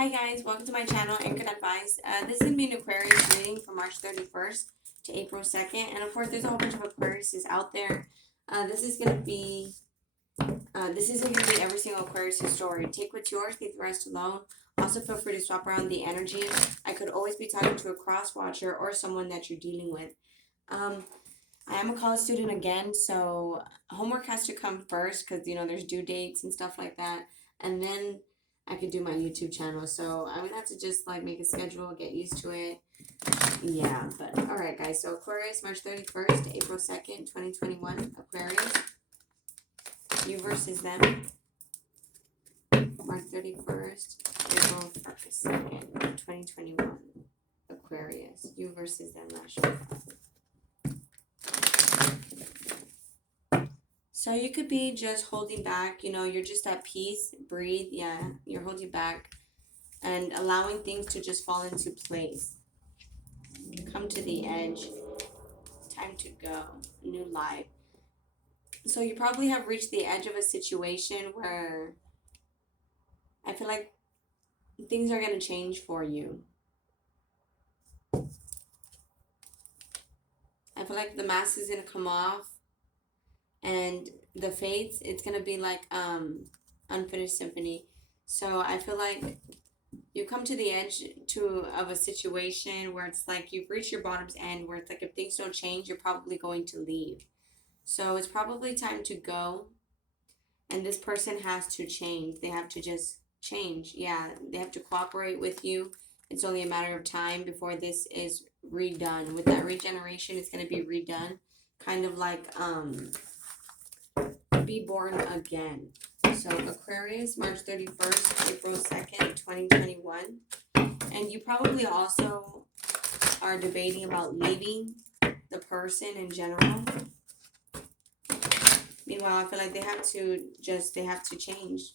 Hi guys, welcome to my channel, Anchored Advice. This is going to be an Aquarius reading from March 31st to April 2nd. And of course, there's a whole bunch of Aquariuses out there. This isn't going to be every single Aquarius' story. Take what's yours, leave the rest alone. Also, feel free to swap around the energy. I could always be talking to a cross watcher or someone that you're dealing with. I am a college student again, so homework has to come first because, there's due dates and stuff like that. And then I could do my YouTube channel. So I'm going to have to just make a schedule, get used to it. Yeah, but all right, guys. So Aquarius, March 31st to April 2nd, 2021. Aquarius, you versus them. March 31st, April 2nd, 2021. Aquarius, you versus them. Last year. So you could be just holding back, you're just at peace, breathe, yeah, you're holding back and allowing things to just fall into place. Come to the edge, time to go, new life. So you probably have reached the edge of a situation where I feel like things are going to change for you. I feel like the mask is going to come off. And the fates, it's gonna be like unfinished symphony. So I feel like you come to the edge of a situation where it's like you've reached your bottom's end, where it's like if things don't change, you're probably going to leave. So it's probably time to go, and this person has to change. They have to just change. Yeah, they have to cooperate with you. It's only a matter of time before this is redone. With that regeneration, it's gonna be redone, kind of like be born again. So Aquarius, March 31st, April 2nd, 2021. And you probably also are debating about leaving the person in general. Meanwhile, I feel like they have to change.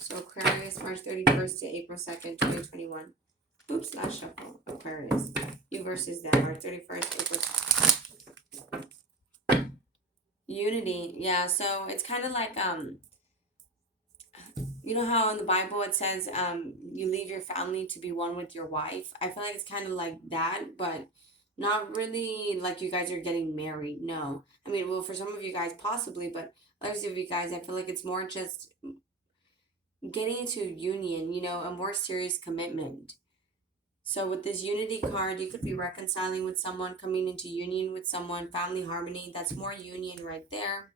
So Aquarius, March 31st to April 2nd, 2021. Oops, last shuffle. Aquarius. You versus them, March 31st, April 2nd. Unity, yeah. So it's kind of like you know how in the Bible it says you leave your family to be one with your wife. I feel like it's kind of like that, but not really like you guys are getting married. No, I mean, well, for some of you guys possibly, but others of you guys, I feel like it's more just getting into union. A more serious commitment. So with this unity card, you could be reconciling with someone, coming into union with someone, family harmony. That's more union right there.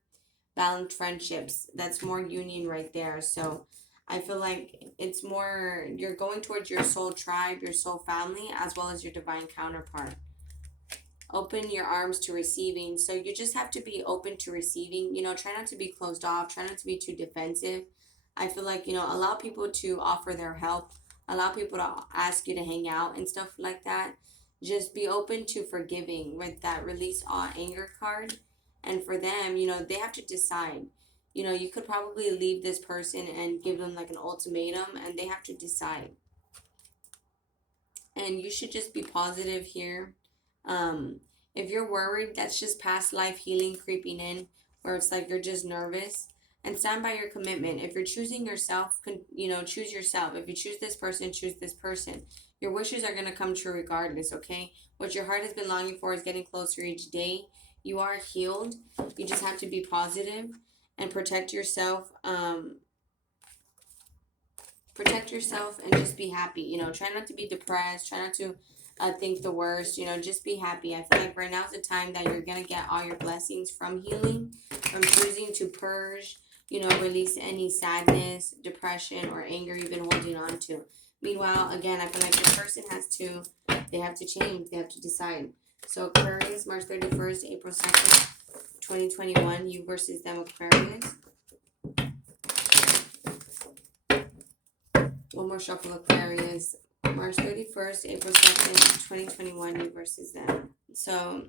Balanced friendships. That's more union right there. So I feel like it's more, you're going towards your soul tribe, your soul family, as well as your divine counterpart. Open your arms to receiving. So you just have to be open to receiving. Try not to be closed off. Try not to be too defensive. I feel like, allow people to offer their help. Allow people to ask you to hang out and stuff like that. Just be open to forgiving with that release all anger card. And for them, they have to decide. You could probably leave this person and give them like an ultimatum, and they have to decide. And you should just be positive here. If you're worried, that's just past life healing creeping in, where it's like you're just nervous. And stand by your commitment. If you're choosing yourself, choose yourself. If you choose this person, choose this person. Your wishes are going to come true regardless, okay? What your heart has been longing for is getting closer each day. You are healed. You just have to be positive and protect yourself. Protect yourself and just be happy. Try not to be depressed. Try not to think the worst. Just be happy. I feel like right now is the time that you're going to get all your blessings from healing, from choosing to purge, release any sadness, depression, or anger you've been holding on to. Meanwhile, again, I feel like the person they have to change. They have to decide. So Aquarius, March 31st, April 2nd, 2021. You versus them, Aquarius. One more shuffle, Aquarius. March 31st, April 2nd, 2021. You versus them. So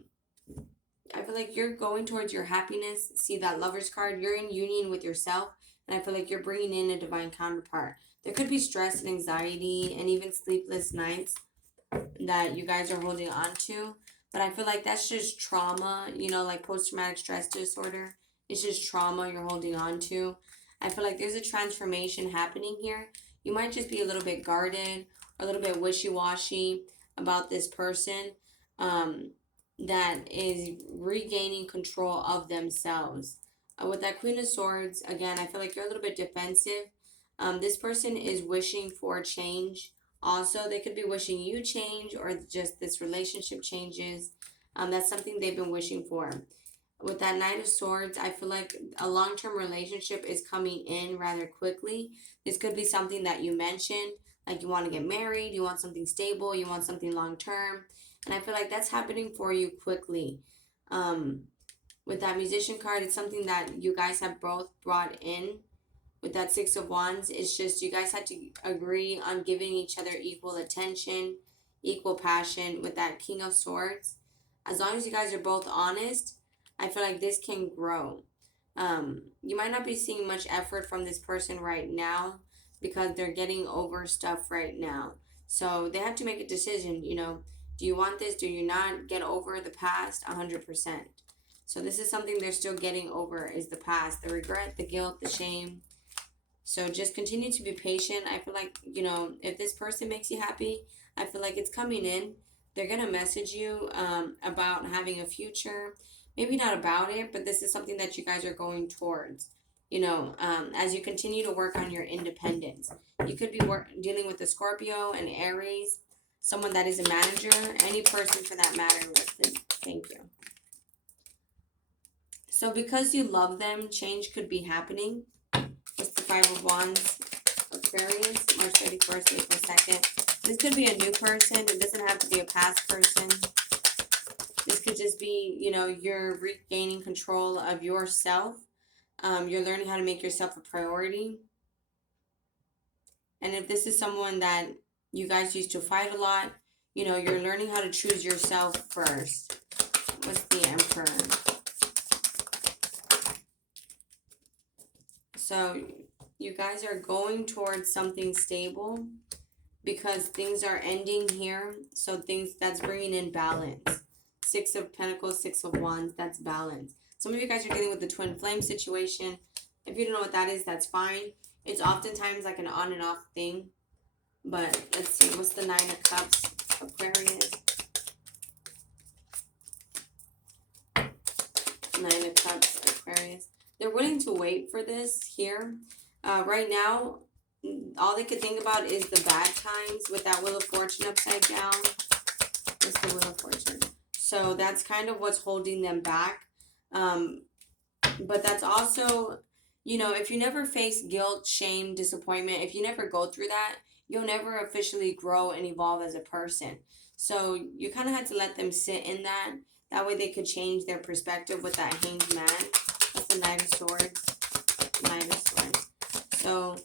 I feel like you're going towards your happiness. See that Lover's card? You're in union with yourself. And I feel like you're bringing in a divine counterpart. There could be stress and anxiety and even sleepless nights that you guys are holding on to. But I feel like that's just trauma, like post-traumatic stress disorder. It's just trauma you're holding on to. I feel like there's a transformation happening here. You might just be a little bit guarded or a little bit wishy-washy about this person um, that is regaining control of themselves. With that Queen of Swords, again, I feel like you're a little bit defensive. This person is wishing for change. Also, they could be wishing you change or just this relationship changes. That's something they've been wishing for. With that Knight of Swords, I feel like a long-term relationship is coming in rather quickly. This could be something that you mentioned, like you want to get married, you want something stable, you want something long-term. And I feel like that's happening for you quickly. Um, with that Musician card, it's something that you guys have both brought in. With that Six of Wands, it's just you guys had to agree on giving each other equal attention, equal passion. With that King of Swords, as long as you guys are both honest, I feel like this can grow. You might not be seeing much effort from this person right now because they're getting over stuff right now. So they have to make a decision, do you want this? Do you not? Get over the past 100%. So this is something they're still getting over is the past, the regret, the guilt, the shame. So just continue to be patient. I feel like, if this person makes you happy, I feel like it's coming in. They're going to message you about having a future. Maybe not about it, but this is something that you guys are going towards. As you continue to work on your independence. You could be dealing with a Scorpio, an Aries, someone that is a manager, any person for that matter. Listen, thank you. So because you love them, change could be happening. It's the Five of Wands, Aquarius, March 31st, April 2nd. This could be a new person. It doesn't have to be a past person. This could just be, you're regaining control of yourself. You're learning how to make yourself a priority. And if this is someone that you guys used to fight a lot, you're learning how to choose yourself first. What's the Emperor? So you guys are going towards something stable because things are ending here. So that's bringing in balance. Six of Pentacles, Six of Wands, that's balance. Some of you guys are dealing with the twin flame situation. If you don't know what that is, that's fine. It's oftentimes like an on and off thing. But let's see, what's the Nine of Cups, Aquarius? Nine of Cups, Aquarius. They're willing to wait for this here. Right now, all they could think about is the bad times with that Wheel of Fortune upside down. What's the Wheel of Fortune? So that's kind of what's holding them back. But that's also, if you never face guilt, shame, disappointment, if you never go through that, you'll never officially grow and evolve as a person. So you kind of had to let them sit in that. That way they could change their perspective with that Hanged Man. That's the Knight of Swords. Knight of Swords. So,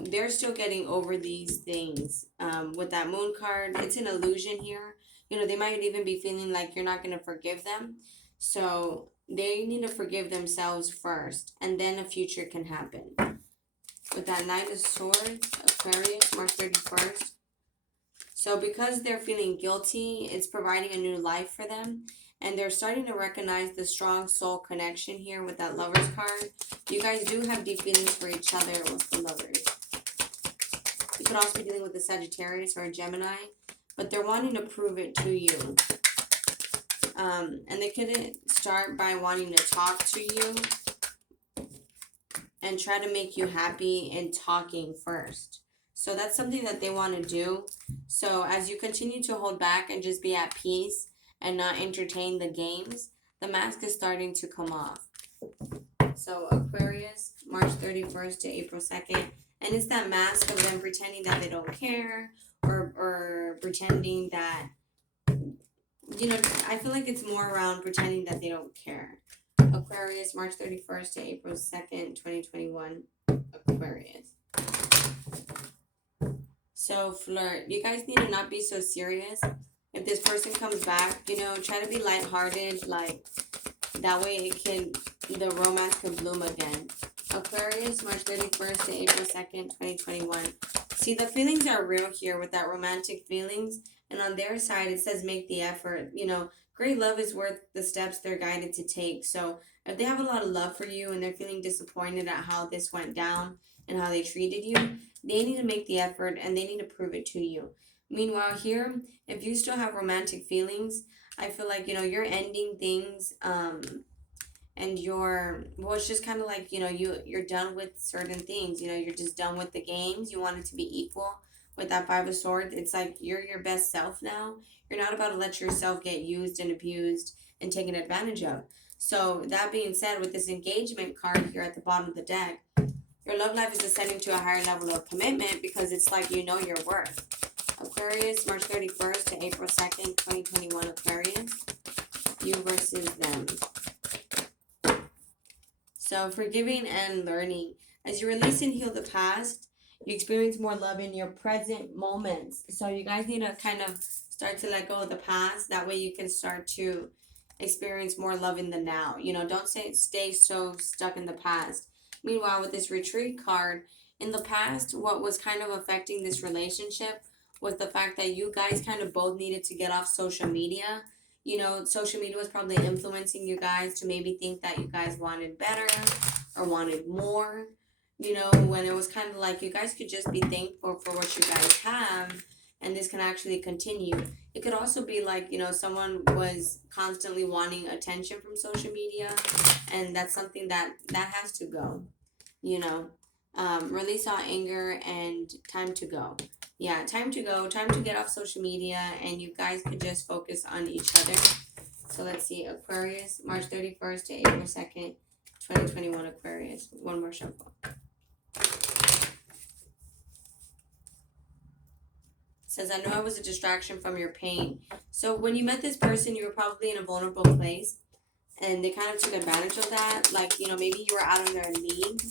they're still getting over these things. With that Moon card, it's an illusion here. They might even be feeling like you're not going to forgive them. So they need to forgive themselves first, and then a future can happen. With that Knight of Swords, Aquarius, March 31st. So because they're feeling guilty, it's providing a new life for them. And they're starting to recognize the strong soul connection here with that Lovers card. You guys do have deep feelings for each other. What's the Lovers? You could also be dealing with a Sagittarius or a Gemini. But they're wanting to prove it to you. And they could start by wanting to talk to you and try to make you happy in talking first. So that's something that they want to do. So as you continue to hold back and just be at peace and not entertain the games, the mask is starting to come off. So Aquarius, March 31st to April 2nd. And it's that mask of them pretending that they don't care or pretending that, I feel like it's more around pretending that they don't care. Aquarius, March 31st to April 2nd, 2021. Aquarius. So flirt. You guys need to not be so serious. If this person comes back, try to be lighthearted. Like, that way the romance can bloom again. Aquarius, March 31st to April 2nd, 2021. See, the feelings are real here with that romantic feelings. And on their side, it says make the effort. great love is worth the steps they're guided to take. So if they have a lot of love for you and they're feeling disappointed at how this went down and how they treated you, they need to make the effort and they need to prove it to you. Meanwhile, here, if you still have romantic feelings, I feel like, you're ending things, and well, it's just kind of like, you're done with certain things. You're just done with the games. You want it to be equal. With that Five of Swords, it's like you're your best self now. You're not about to let yourself get used and abused and taken advantage of. So that being said, with this engagement card here at the bottom of the deck, your love life is ascending to a higher level of commitment because it's like you know your worth. Aquarius, March 31st to April 2nd, 2021, Aquarius. You versus them. So forgiving and learning. As you release and heal the past, you experience more love in your present moments. So you guys need to kind of start to let go of the past. That way you can start to experience more love in the now. Don't stay so stuck in the past. Meanwhile, with this retreat card, in the past, what was kind of affecting this relationship was the fact that you guys kind of both needed to get off social media. Social media was probably influencing you guys to maybe think that you guys wanted better or wanted more. When it was kind of like you guys could just be thankful for what you guys have and this can actually continue. It could also be like, someone was constantly wanting attention from social media and that's something that has to go, release all anger and time to go. Yeah, time to go, time to get off social media, and you guys could just focus on each other. So let's see, Aquarius, March 31st to April 2nd, 2021, Aquarius. One more shuffle. Says, I know I was a distraction from your pain. So when you met this person, you were probably in a vulnerable place, and they kind of took advantage of that. Like, maybe you were out of their league,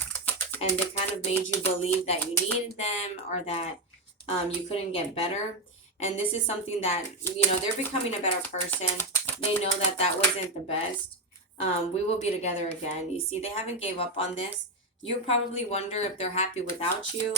and they kind of made you believe that you needed them or that you couldn't get better. And this is something that, they're becoming a better person. They know that that wasn't the best. We will be together again. You see, they haven't gave up on this. You probably wonder if they're happy without you.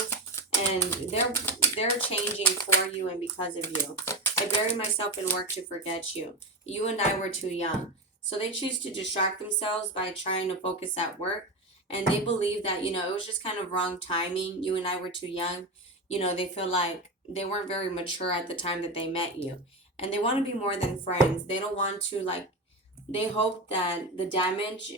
And they're changing for you and because of you. I buried myself in work to forget you. You and I were too young. So they choose to distract themselves by trying to focus at work. And they believe that, it was just kind of wrong timing. You and I were too young. They feel like they weren't very mature at the time that they met you. And they want to be more than friends. They don't want to, they hope that the damage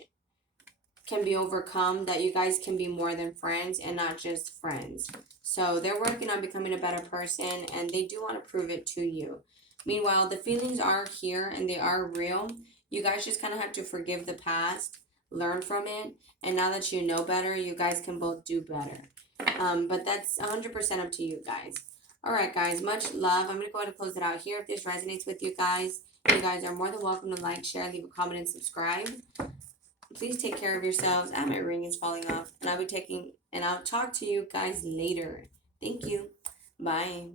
can be overcome, that you guys can be more than friends and not just friends. So they're working on becoming a better person and they do want to prove it to you. Meanwhile, the feelings are here and they are real. You guys just kind of have to forgive the past, learn from it, and now that you know better, you guys can both do better. But that's 100% up to you guys. Alright guys, much love. I'm going to go ahead and close it out here. If this resonates with you guys are more than welcome to like, share, leave a comment, and subscribe. Please take care of yourselves. Ah, my ring is falling off. And I'll talk to you guys later. Thank you. Bye.